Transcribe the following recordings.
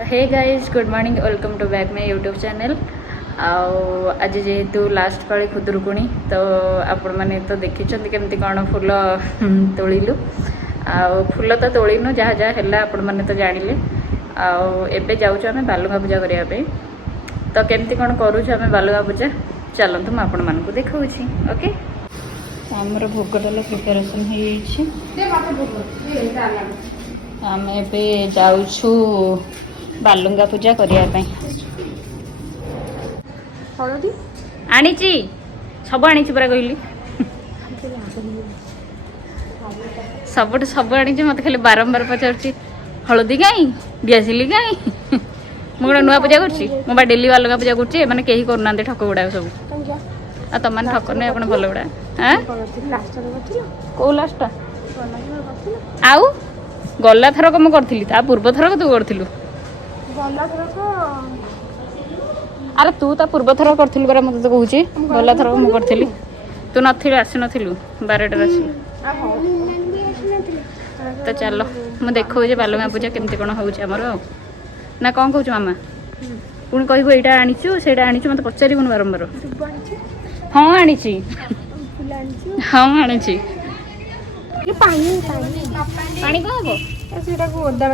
Hey guys good morning welcome to back my YouTube channel. आज जेहेतु last पाली खुदुरुकुणी तो आपण मैंने तो देखी केमती कौन फूल तोड़ू फूल तो तोड़ू जहाँ जहाँ है आपण मैंने तो जानिले आबे जाऊँ आम बालुगा पूजा करने तो केमती कौन करूँ बालुगा पूजा चलतु मुझे आपण मानक देखा ओके। आमर भोगटाला प्रिपेरेसन आम ए जाऊँ बालुंगा पूजा करने आनी सब आनी पूरा कहली सब सब आनी मत खाली बारंबार पचार हलदी कहीं दियासिली कहीं मुझे नुआ पूजा कर डेली बालुंगा पूजा कर कहीं करना ठक गुड़ा सब आ तुम मैंने ठक नहीं आप भल गुड़ा हाँ कौ लास्ट आउ गला थरक मुझे करी पूर्व थरक तू करूँ अरे तू ता पूर्व थर करूँ परा मत तो कहूँ गला थर मुझे करी तू नथिलु आसी नथिलु 12टार आसी तो चलो मुझे देखा बालुगा पूजा केमती कौन होमर ना कौन कहूँ मामा पुणी कहबू यहाँ आनीचु से आनीचु मत पचारून बारंबार हाँ आनी हाँ आनी पानी कौन हम ओदा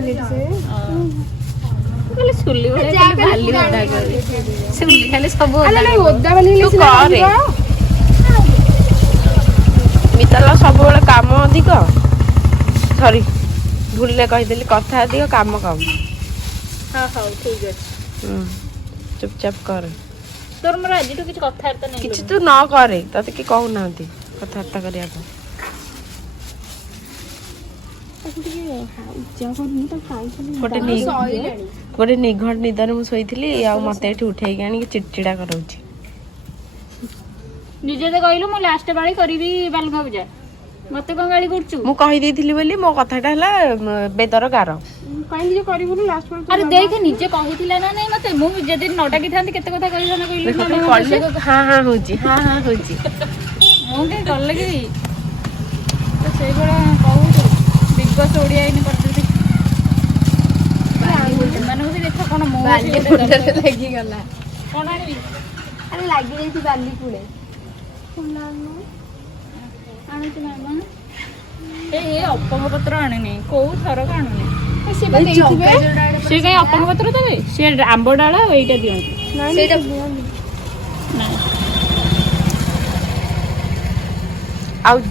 सुली खाली सब मिताला सब काम अधिक सॉरी भूल कहीदेली कथा अधिक काम कम। हाँ हाँ ठीक अच्छे चुपचाप कर तोर मोर आज किसी कथबार्ता नहीं किसी तू न करे तते कि कहूना कथबार्ता करने गोटे निघड़ निदर मुझे मत उठे आनी चिड़चिड़ा कर निजे तो कहलु मु लास्ट बारी करी बालुगा पूजा मत कौन गाड़ी करछु मु कहि देथिली बोली मो कथाटा हला बेदर गार काई निजे करिबुनु लास्ट बार अरे देख निजे कहिथिला ना नहीं मते मु जदि नटा की थांती केते कथा कहि ना कहलु हां हां होजी हां हां होजी मु के करले कि तो से बड़ा कहू बिग बॉस ओडिया इन करथि मानो भी देखो कोन मो लगी गला कोन आनी अरे लागी जेती बाली पुळे आनी मामा ए अपंग पत्र आनी को थर आनी से कहीं अपंग पत्र देवे से आंब डाल एटा दियंती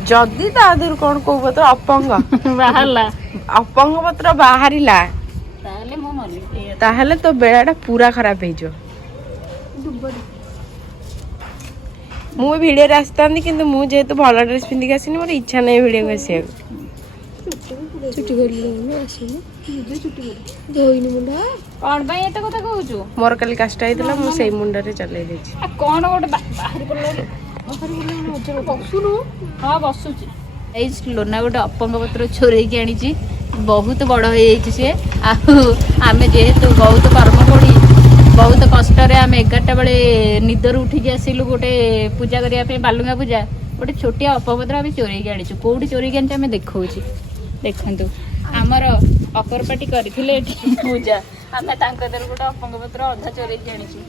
जदि तादर कौन कौ पत्र अपंग बाहरला अपंग पत्र बाहरिला ताहले तो बेड़ाटा पूरा खराब हो मु भिडियो आसता किंतु मु जेहेतु भल ड्रेस पिंधिक आसनी मोर इच्छा नहीं भिडियो आसिया मोर कल काष्ट होता मुझे मुंडे चल कौन गोटे बाहर हाँ बसुची लोना गोटे अपंग पत्र चोरे आनी बहुत बड़ हो सी आम जेहेतु बहुत कर्म पड़ी बहुत कष्ट आम 11टा बेले निदर उठिकी आसिलु गोटे पूजा करने बालुगा पूजा गोटे छोटिया अपपत्र आम चोरे आनीचु कौटी चोरे आनी आम देखा देखु आमर अकरपाटी करते पूजा आम गोटे अपंग पत्र अधा चोरे आनीचु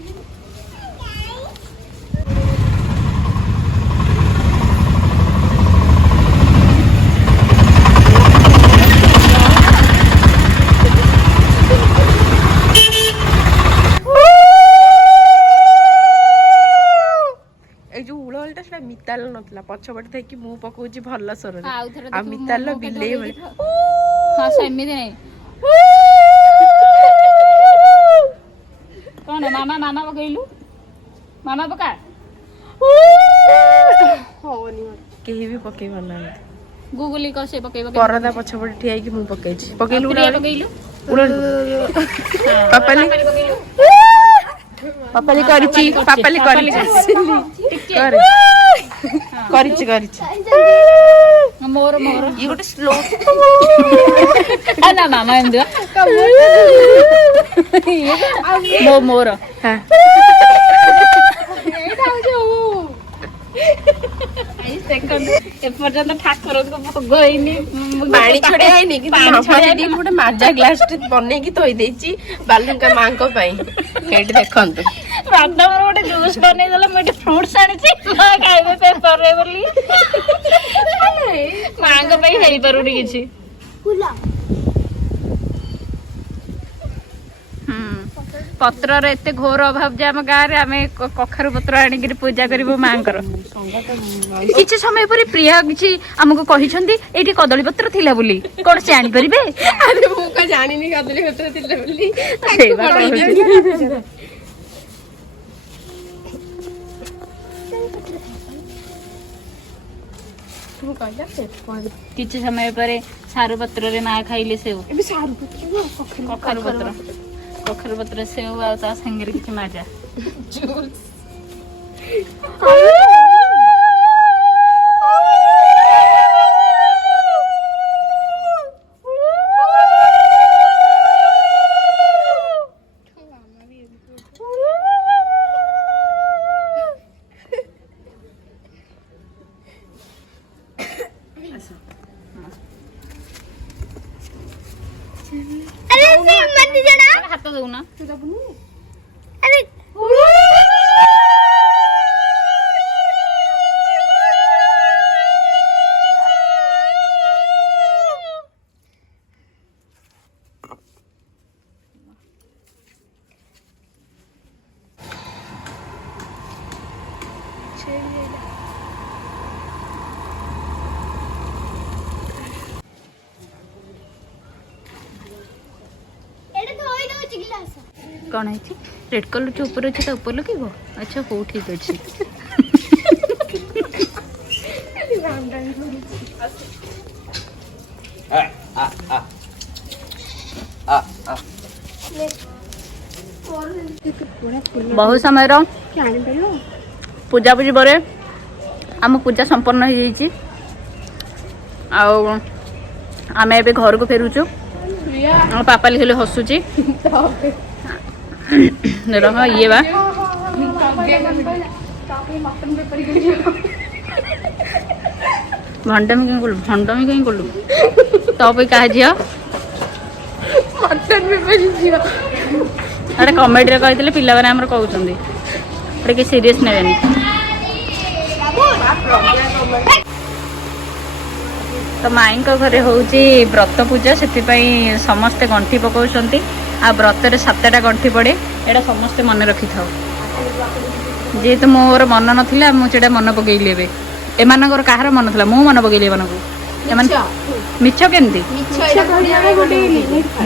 मिताल नथला पछपटे थैकी मु पकाउची भल्ला स्वर आ मिताल बिलेई भले हां सेमी नहीं कौन मामा मामा पकइलु मामा पका होनी केही भी पकई बना गूगली को से पकई परदा पछपटे ठियाई कि मु पकईची पकइलु पकइलु पापाली पापाली करिची पापाली करिची करे करिची करिची मोर मोर ये गोटे स्लो ना मामा एंदो मो मोर हां सेकंड ଏପର୍ଯ୍ୟନ୍ତ ଠାକୁରଙ୍କୁ ଭୋଗ ହେଇନି ପାଣି ଛଡେଇ ହେଇନି କିନ୍ତୁ ପାଣି ମାମା ଛଡେଇ ସେଠି ଗୋଟେ ମାଜା ଗ୍ଲାସ ଟେ ବନେଇକି ଥୋଇ ଦେଇଛି ବାଲୁଙ୍କା ମାଙ୍କ ପାଇଁ। ଏଇଠି ଦେଖନ୍ତୁ ବାଦାମର ଗୋଟେ ଜୁସ୍ ବନେଇଦେଲା। ମୁଁ ଏଠି ଫ୍ରୁଟ୍ସ ଆଣିଛି ମା ଖାଇବେ ପେପରରେ ବୋଲି ମାଙ୍କ ପାଇଁ ହେଇପାରୁନି କିଛି। ପତ୍ରର ଏତେ ଘୋର ଅଭାବ ଯେ ଆମ ଗାଁରେ ଆମେ କଖାରୁ ପତ୍ର ଆଣିକିରି ପୂଜା କରିବୁ ମାଙ୍କର। କିଛି ସମୟ ପରେ ପ୍ରିୟା କିଛି ଆମକୁ କହିଛନ୍ତି ଏଇଠି କଦଳୀ ପତ୍ର ଥିଲା ବୋଲି, କଣ ସେ ଆଣିପାରିବେ? ଆରେ ମୁଁ କଣ ଜାଣିନି କଦଳୀ ପତ୍ର ଥିଲା ବୋଲି। କିଛି ସମୟ ପରେ ସାରୁ ପତ୍ରରେ ମା ଖାଇଲେ ସେଉ। କଖାରୁ ପତ୍ର ସେଉ ଆଉ ତା ସାଙ୍ଗରେ କିଛି ମାଜା। ହାତ ଦଉନା। कौन है रेड कलर जो ऊपर अच्छे ऊपर लगे अच्छा हो ठीक अच्छे। बहुत समय पूजा पूजी पर आम पूजा संपन्न हो जाइए। आम ए घर को फेरुचु। पापा लिखले हसुची ये बा भंडामी कहीं कलु तो कहा झील अरे कमेडी कहते पिला मैंने कहते कि सीरीयस ने तो माई घरे हूँ व्रत पूजा से समस्ते गंठी पकाउंट आ व्रत 7टा गंठी पड़े एटा समस्ते मन रखी था जेहेतु मोर मन नाला मुझे मन पकईली ए एमानकर कहार मन था मु मन पकईली मिछ केमती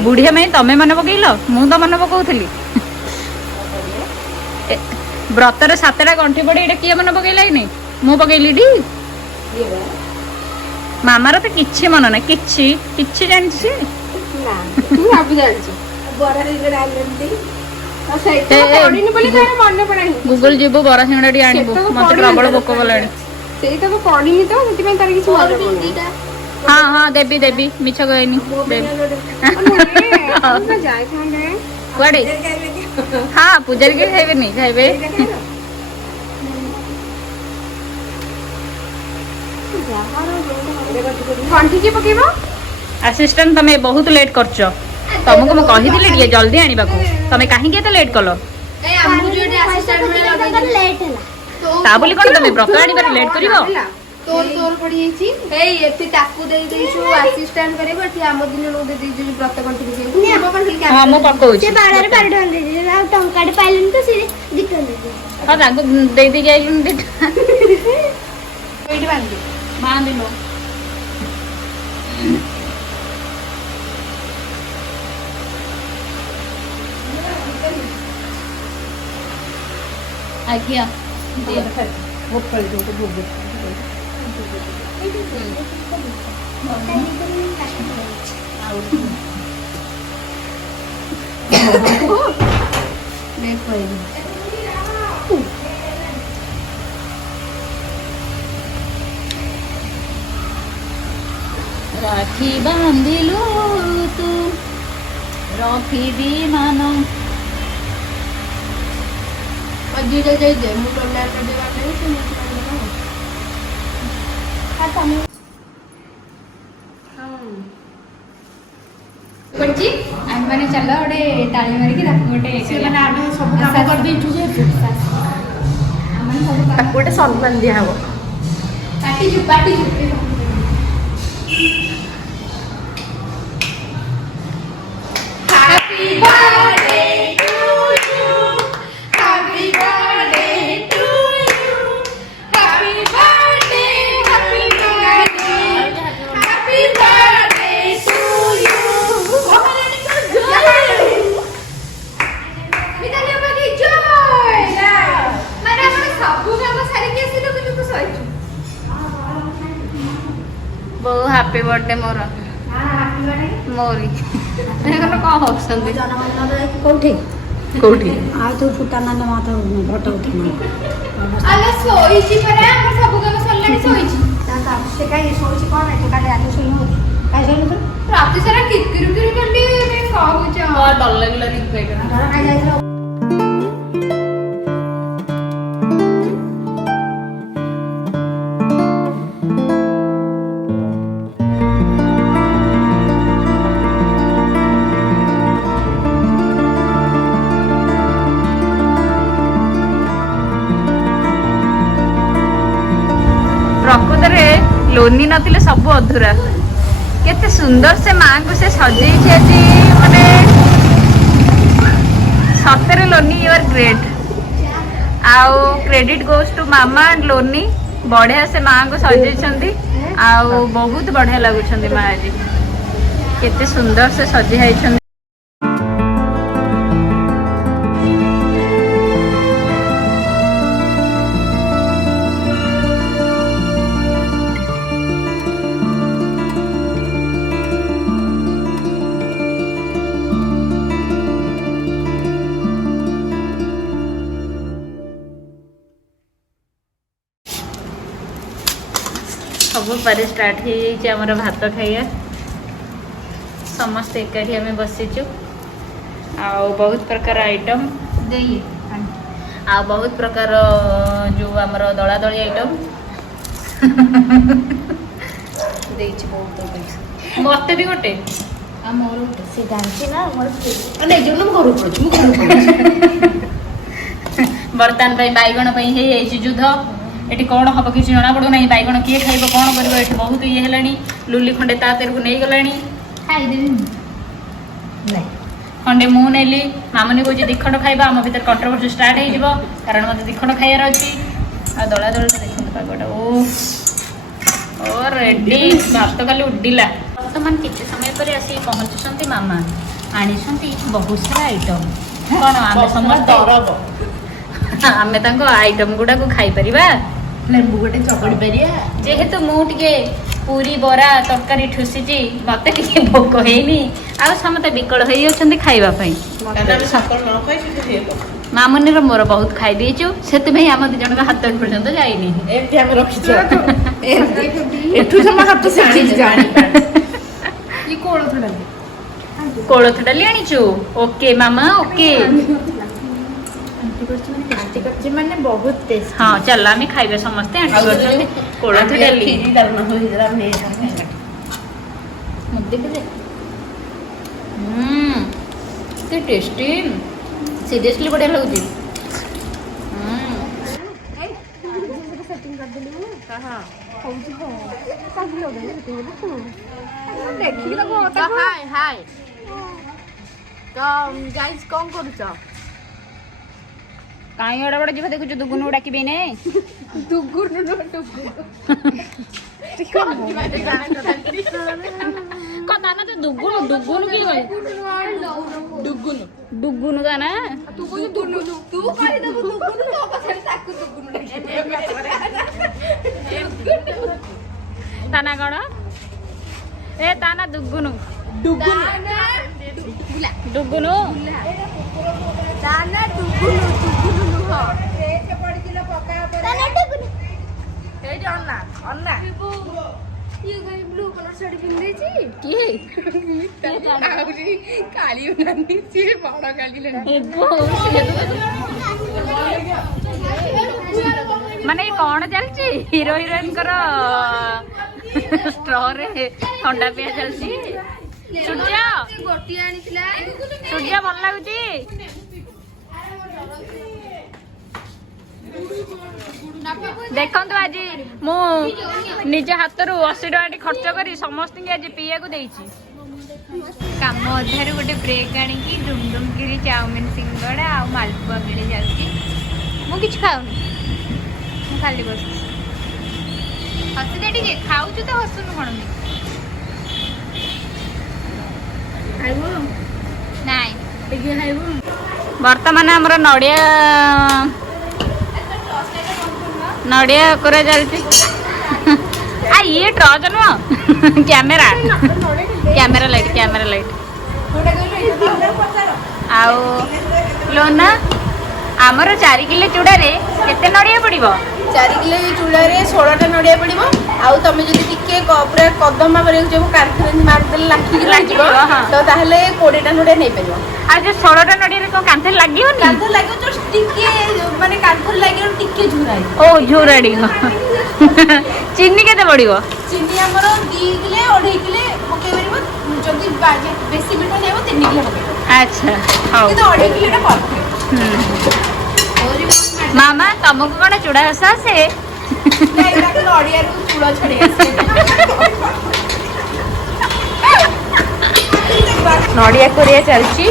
बुढ़िया माई तमें मन पकईल मु तो मन पकाउली व्रत 7टा गंठी पड़े एटा किए मन पकईला कि मु पकईली टी मामार तो किछि मन ना किछि जानछि गूगल जीव बरा सिंगड़ा आनबू मत प्रबल भोक गलानी हाँ हाँ देवी देवी मिछ कहनी कुआड़े हाँ पूजारी के खाइबे नहीं खाइबे असिस्टेंट तमे बहुत लेट करछ तुमको मैं कही दिले टिके जल्दी आनिबा को तमे काहे के लेट कलो ता बोली कोन तमे व्रत आनिबा लेट करिवो तोर पड़ी जाईची हे एति ताकू देई देइछु असिस्टेंट करे बट हम दिन नो दे देई व्रत कंटिन्यू के हम कंटिन्यू के हां मो पकोउ से 12 12 टन दे दे आ टंका दे पाइलन तो सिरे दिटन दे हां ताको देई दे जाइलुन दिट एडी बांध दे बांध लो आज्ञा वो पड़ दो तो बोल दे राखी बांधिलु तू रखी दी मानो अजी जाई दे मु तो ना कर देवा नहीं से ପଡିଛି ଆମେ ମାନେ ଚାଲ ଗୋଟେ ତାଳି ମାରିକି ତାକୁ ଗୋଟେ ସେମାନେ ଆମେ ସବୁ କାମ କରିଦେଇଛୁ ଯେହେତୁ ତାକୁ ଗୋଟେ ସମ୍ମାନ ଦିଆହବ। ପାଟିଛୁ Happy birthday to you. Happy birthday to you. Happy birthday, happy birthday. Happy birthday to you. Mitali abagi joy. Mana amar sabu kama sari ke asilu kintu tu soichu. बहु हैप्पी बर्थडे मोर मोरी कौन हौसंदी କୋଉଠି कोठी ଆଉ ତୁ ଫୁଟା ନାନେ math photo ଉଠେଇନି ଆଲୋ ଶୋଇଛି ପରା ଆମର ସବୁ କାମ ସରିଲାଣି ଶୋଇଛି ସେ କାଇଁ ଶୋଇଛି କଣ ଏଠି କାଲି ଆଜି ଶୋଇନ କାଇଁ ଶୋଇନ ତୁ ରାତି ସାରା କିରକିରି କଲି କହୁଛ डर लगला रिप्लाई कर ଘର କାଇଁ ଯାଇଥିଲ प्रकृतरे लोनी नथिले सब अधूरा केते सुंदर से माँ को से सजेइछि आजी माने सतरे लोनी यू आर ग्रेट आउ क्रेडिट गोज टू मामा एंड लोनी बढ़िया से माँ को सजेइछंती आउ बहुत बढ़िया लागुछंती माँ आजी केते सुंदर से सजे हाइछंती सब पर स्टार्ट हो जाए भात खाइया समस्त एकाठी आम बसीचु आ बहुत प्रकार आइटम आ बहुत प्रकार जो आमर दला दली आइटम बहुत मत भी गोटे ସେ ଜାଣିଛି ନା ମୋର बर्तमान बैगण युद्ध एटी कौन हम कि जना पड़ू ना बैगण किए खाइब कौन कर बहुत ये है लुली खंडे ता तेर को नहीं गलानी खंडे मु नेली मामुनी कौन दिखंड खाइबा आम भर कंट्रोवर्सी स्टार्ट हो कारण मत दिखंड खाइबार अच्छी आ दला दल देखते पागटा ओ रेडी भात खाली उड्डिला बर्तमान किसी समय पर आसी पहुँचुंट मामा आनी बहुत सारा आइटम कौन आम समस्त आमे आइटम गुड़ा को खाई परिबा ଲେମ୍ବୁ ଗୋଟେ ଚକଡ଼ି ପାରିବା जेहेतु मुझे पूरी बरा तरकारी ठुसी मत भोक ହେଇନି ଆଉ ସମସ୍ତେ ବିକଳ ହେଇ ଅଛନ୍ତି ଖାଇବା ପାଇଁ ମାମୁନିର ମୋର ବହୁତ ଖାଇ ଦେଇଛୁ ସେଥିପାଇଁ ଆମ ଦି ଜଣଙ୍କ ହାତ ପର୍ଯ୍ୟନ୍ତ ଯାଇନି ଏମିତି ଆମେ ରଖିଛୁ ଏଠୁ ଜମା ହାତ ସିଝିଛି ଜାଣି କୋଳଥ ଡାଲି ଆଣିଛୁ ଓକେ ମାମା ଓକେ ମାନେ ବହୁତ ଟେଷ୍ଟ हाँ चल आम खाइबे समस्ते कोलथ डाली टेस्टी सीरियसली बढ़िया लगुच कौन करुच कहीं बड़ा बड़ा जीव देखु दुगुन डाक ने ना तो दुगुन दुगुन की दुगुन दुगुन का ना ताना कौन ए ताना दुगुन दुगुन ब्लू कलर साड़ी पिंधे काली बनानी सी बड़ काली ମାନେ କଣ ଚାଲିଛି ହିରୋ ହିରୋଇନଙ୍କର ଷ୍ଟ୍ରରେ ଥଣ୍ଡା ପିଆ ଚାଲିଛି। ସୂର୍ଯ୍ୟ ଗୋଟିଏ ଆଣିଥିଲା ସୂର୍ଯ୍ୟ ଭଲ ଲାଗୁଛି। ଦେଖନ୍ତୁ ଆଜି ମୁଁ ନିଜ ହାତରୁ 80 ଟଙ୍କା ଖର୍ଚ୍ଚ କରି ସମସ୍ତଙ୍କୁ ଆଜି ପିଇବାକୁ ଦେଇଛି। କାମ ଅଧାରୁ ଗୋଟେ ବ୍ରେକ୍ ଆଣିକି ଡୁମଡୁମକିରି ଚାଉମିନ ସିଙ୍ଗଡ଼ା ଆଉ ମାଲପୁଆ କିଣି ଯାଉଛି। ମୁଁ କିଛି ଖାଉନି, ମୁଁ ଖାଲି ବସିଛି। ହସିଦେ ଟିକେ, ଖାଉଛୁ ତ ହସୁନୁ କଣ ନାଇଁ। ବର୍ତ୍ତମାନ ଆମର ନଡ଼ିଆ କୋରା ଚାଲିଛି। ଇଏ ଟ୍ରଚ ନୁହଁ, କ୍ୟାମେରା ଲାଇଟ୍। ଆଉ ଲୋନା ଆମର 4 କିଲୋ ଚୁଡ଼ାରେ କେତେ ନଡ଼ିଆ ପଡ଼ିବ? 4 କିଲୋ ଚୁଡ଼ାରେ 16ଟା ନଡ଼ିଆ ପଡ଼ିବ। ଆଉ ତମେ ଯଦି ଟିକେ ପୁରା କଦମା କରିବାକୁ ଚାହିଁବ କାନ୍ଥରେ ମାରିଦେଲେ ଲାଖିକି ଲାଗିବ ତ ତାହେଲେ 20ଟା ନଡ଼ିଆ ନେଇପାରିବ। ଆଉ ଯୋଉ 16ଟା ନଡ଼ିଆରେ କଣ କାନ୍ଥରେ ଲାଗିବନି? କାନ୍ଥରେ ଲାଗିବ ଜଷ୍ଟ ଟିକେ, ମାନେ କାନ୍ଥରେ ଲାଗିବ ଟିକେ ଝୁରାଇ। ଓ ଝୁରାଡି। ଚିନି କେତେ ପଡ଼ିବ? ଚିନି ଆମର 2 କିଲୋ 2.5 କିଲୋ ପକେଇ ପାରିବ। ଯଦି ବେଶୀ ମିଠା ନେବ 3 କିଲୋ ପକେଇବ। ଆଚ୍ଛା ହଉ। କିନ୍ତୁ 2.5 କିଲୋଟା ପରଫେକ୍ଟ। ମାମା ତମକୁ କଣ ଚୁଡ଼ା ଘଷା ଆସେ? ନଡ଼ିଆରୁ ଚୂଳ ଛଡେଇ ଆସେ। ନଡ଼ିଆ କୋରିଆ ଚାଲିଛି।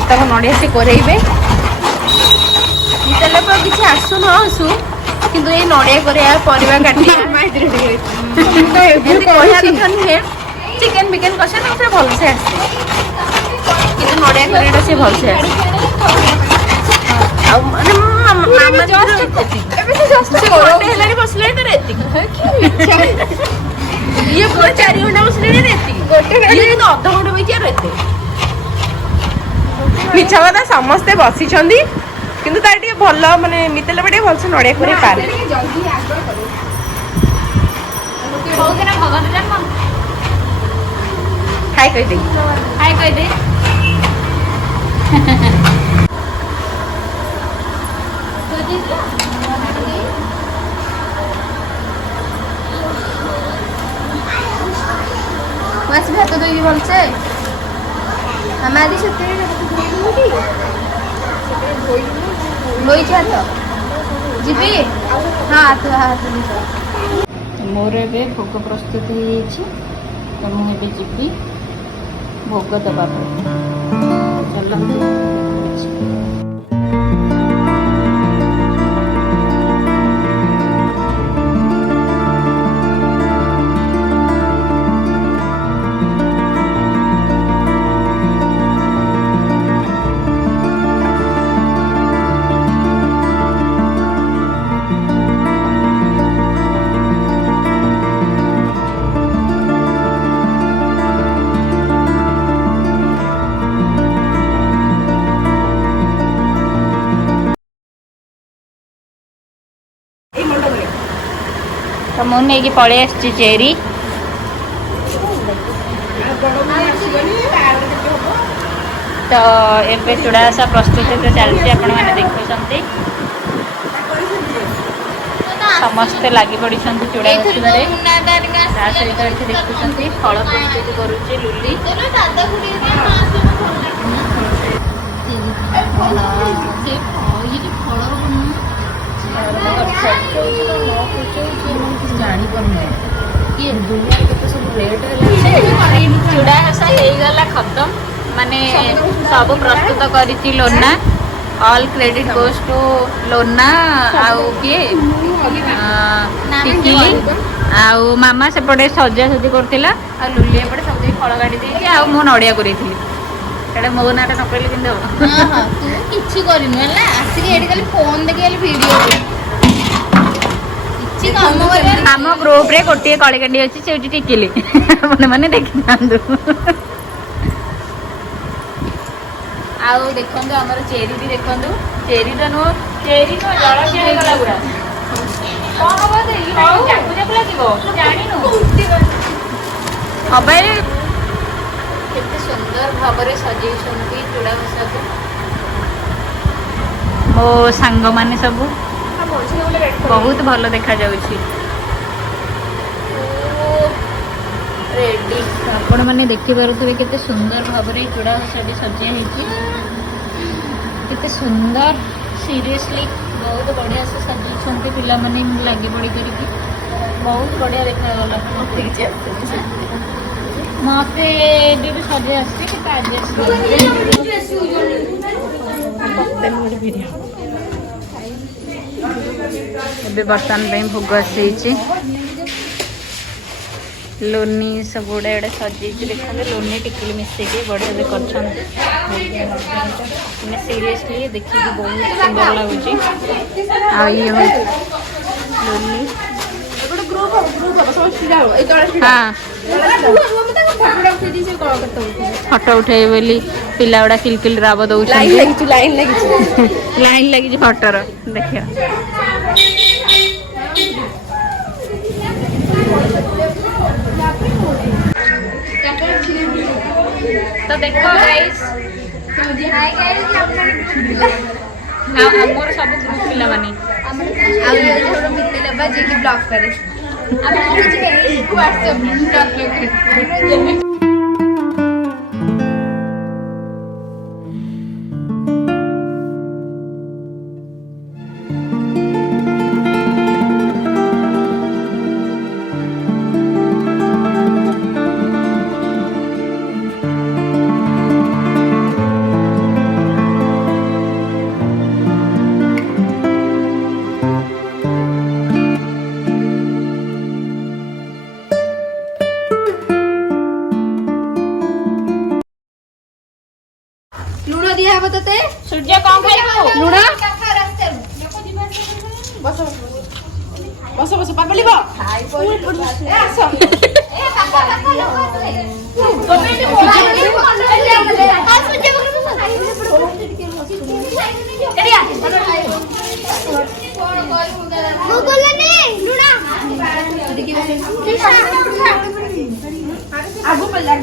ଏତକ ନଡ଼ିଆ ସେ କୋରେଇବେ। ତେଲ କିଛି ଆସୁ ନ ଆସୁ କିନ୍ତୁ ଏଇ ନଡ଼ିଆ କୋରିଆ, ପରିବା କାଟିବା ଏମିତି କହିବା କଥା ନୁହେଁ। ଚିକେନ ବିକେନ କଷା ନା ପୁରା ଭଲସେ ଆସେ, କିନ୍ତୁ ନଡ଼ିଆ କୋରିଆଟା ସେ ଭଲସେ ଆସେ। ଆଉ ମାନେ ହେଲାଣି ବସିଲାଣି ତାର ଏତିକି। ଇଏ ପୁରା 4 ଘଣ୍ଟା ବସିଲେଣି ଏତିକି, ଇଏ କିନ୍ତୁ ଅଧଘଣ୍ଟା ବଇଛି ଆର ଏତେ। ମିଛ କଥା, ସମସ୍ତେ ବସିଛନ୍ତି କିନ୍ତୁ ତାର ଟିକେ ଭଲ, ମାନେ ମିତେଲ ଟିକେ ଭଲସେ ନଡ଼ିଆ କୋରିଆ ପାରେ। କୋଉଦିନ ଭଗତ ଜନ୍ମ? ହାଇ କହିଦେ। ଆସିବି ହାତ ଧୋଇକି ଭଲସେ। ମାମା ଆଜି ସେଥିରେ ଧୋଇଛି ହାତ। ଯିବି? ହଁ ହାତ ମୋର ଏବେ ଭୋଗ ପ୍ରସ୍ତୁତି ହେଇଯାଇଛି, ତ ମୁଁ ଏବେ ଯିବି ଭୋଗ ଦେବା ପାଇଁ। ଚାଲନ୍ତୁ। ତ ମୁଁ ନେଇକି ପଳେଇ ଆସିଛି ଚେରି। ତ ଏବେ ଚୁଡ଼ା ଘଷା ପ୍ରସ୍ତୁତି ତ ଚାଲିଛି, ଆପଣମାନେ ଦେଖୁଛନ୍ତି। ସମସ୍ତେ ଲାଗି ପଡ଼ିଛନ୍ତି ଚୁଡ଼ା ଘଷିବାରେ। ତା ସହିତ ଏଠି ଦେଖୁଛନ୍ତି ଫଳ ପ୍ରସ୍ତୁତି କରୁଛି ଲୁଲି। ଚୁଡ଼ା ଘଷା ହେଇଗଲା ଖତମ, ମାନେ ସବୁ ପ୍ରସ୍ତୁତ କରିଛି Lona. All credit goes to Lona. ଆଉ କିଏ ଟିକିଲି ଆଉ ମାମା ସେପଟେ ସଜାସଜି କରୁଥିଲା, ଆଉ ଲୁଲି ଏପଟେ ସବୁ ଫଳ କାଟି ଦେଇଛି, ଆଉ ମୁଁ ନଡ଼ିଆ କୋରେଇଥିଲି। ସେଇଟା ମୋ ନାଁଟା ନ କହିଲେ କିନ୍ତୁ ହବ। ତୁ କିଛି କରିନୁ ହେଲା, ଆସିକି ଏଠି ଖାଲି ଫୋନ ଦେଖି ଖାଲି ଭିଡିଓ କିଛି କାମ କରିବାର। ଆମ ଗ୍ରୁପରେ ଗୋଟିଏ କଳିକାଣ୍ଡି ଅଛି, ସେଇଠି ଟିକିଲି, ଆପଣମାନେ ଦେଖିଥାନ୍ତୁ। ଆଉ ଦେଖନ୍ତୁ ଆମର ଚେରି ବି ଦେଖନ୍ତୁ, ଚେରି ତ ନୁହଁ ଜଳଖିଆ ହେଇଗଲା ପୁରା। କଣ ହବ ଚାକୁ ଚାକୁ ଲାଗିବ ଜାଣିନୁ? ହବାରେ କେତେ ସୁନ୍ଦର ଭାବରେ ସଜେଇଛନ୍ତି ଚୁଡ଼ା ଘଷାକୁ ମୋ ସାଙ୍ଗମାନେ ସବୁ। बहुत भल देखा जाउछि। रेडी आपण माने देखि पारुथबे केते सुंदर भाबरे चूड़ा साडी सजिया हेछि। केते सुंदर सीरियसली बहुत बढ़िया से सजी छंते पिला माने लागी पड़ी करिकि बहुत बढ़िया देखा गला। मते भी सजे आसी कि आज एबे बर्तन पे भोग आसी लोनी सब गुड़ा एडे सजे देखा लोनी टिकली मिसेक बढ़िया से कर सीरियसली देखिए बहुत सुंदर लगुच लोनी हाँ फटो उठे बोली पिला गुड़ा किलकिल राब दौर लाइन लगी फटोर देखिए तो देखो गाइस हमर सब ग्रुप पिला माने ଆଉ ଏ ଯୋଉ ମିତେ ନେବା ଯେ କି ବ୍ଲକ୍ କରେ ଆମେ କିଛି କରି WhatsApp ବ୍ଲକ୍ କରେ। लुण दिया है तते सूर्य कौन खाइबो लुण बस बस पापली बा आगो पहले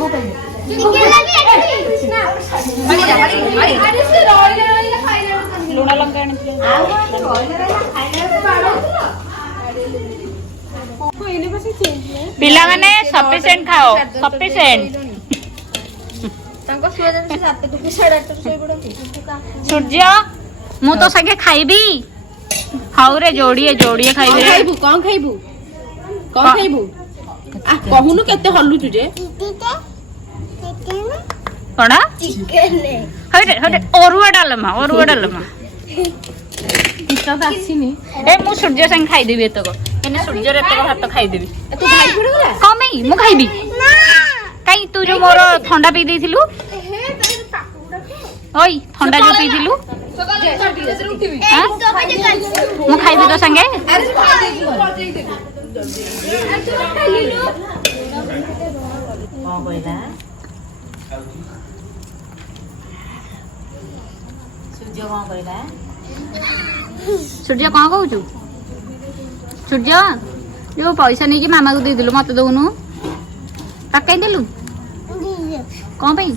लुण लंका पिला माने सफिशिएंट खाओ सफिशिएंट तांको सुआ जन से 7 टुकी 8:30 सोई पड़ती सूर्य मु तो संगे खाइबी हाउ रे जोड़िए खाइबे खाइबू कौन खाइबू आ कहूनु केते हल्लुचु जे कोना चिकन ने हटे ओरुआ डालमा किस्सा तो आसीनी ए मु सूर्य संग खाइ देबी एतको एने सूर्य रे एतको भात खाइ देबी तू भाई पड़ गला कमे मु खाइबी काई तू जो मोर ठंडा पी देथिलु ओई ठंडा जो पीथिलु मु खाइबी तो संगे सूर्य कौन कहू सूर्य जो पैसा नहीं कि मामा को देलु मत दउनु पकाई देलु कौन भाई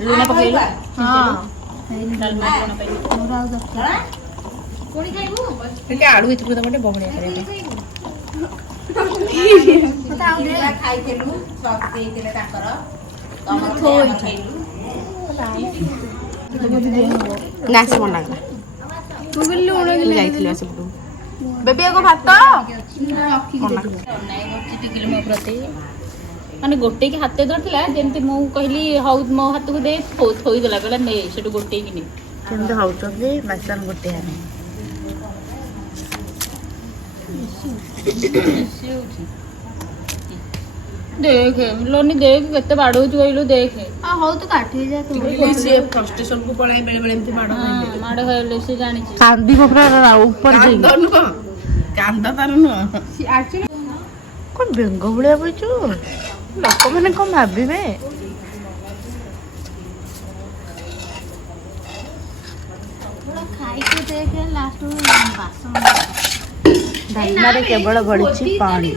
लुण पकेलु हां डालमा लुण पकेलु मोरा दरकार कोणी खाइबू के आलू इतु तो बटे बहणिया करे खाई देलु सब देइले ताकर तमर थोई खाइलु नाच बना गला तू भी लुण जाइथिले सब बेबी को भात टिकिल मो प्रति माने गोटे की हाथे धरथिला जेंति मो कहली हौ मो हाथ को दे थोई देला कहला ने सेटु गोटे की नि केंद हौचंदी मसान गोटे हाने देख लोनी देख केते बाड़ो छु कहलु देख हां हो तो काठी जा तू से फ्रस्ट्रेशन को पळाई बेले बेले एमती माडो खाइले माडो खाइले से जानि छी कांदी बपरा ऊपर जाई कांदा तार नु एक्चुअली कोन बेंग भलिया बइचु लोक माने कोन भाबिबे खाई के देख लास्ट में बासन डालमा रे केवल बढिछि पानी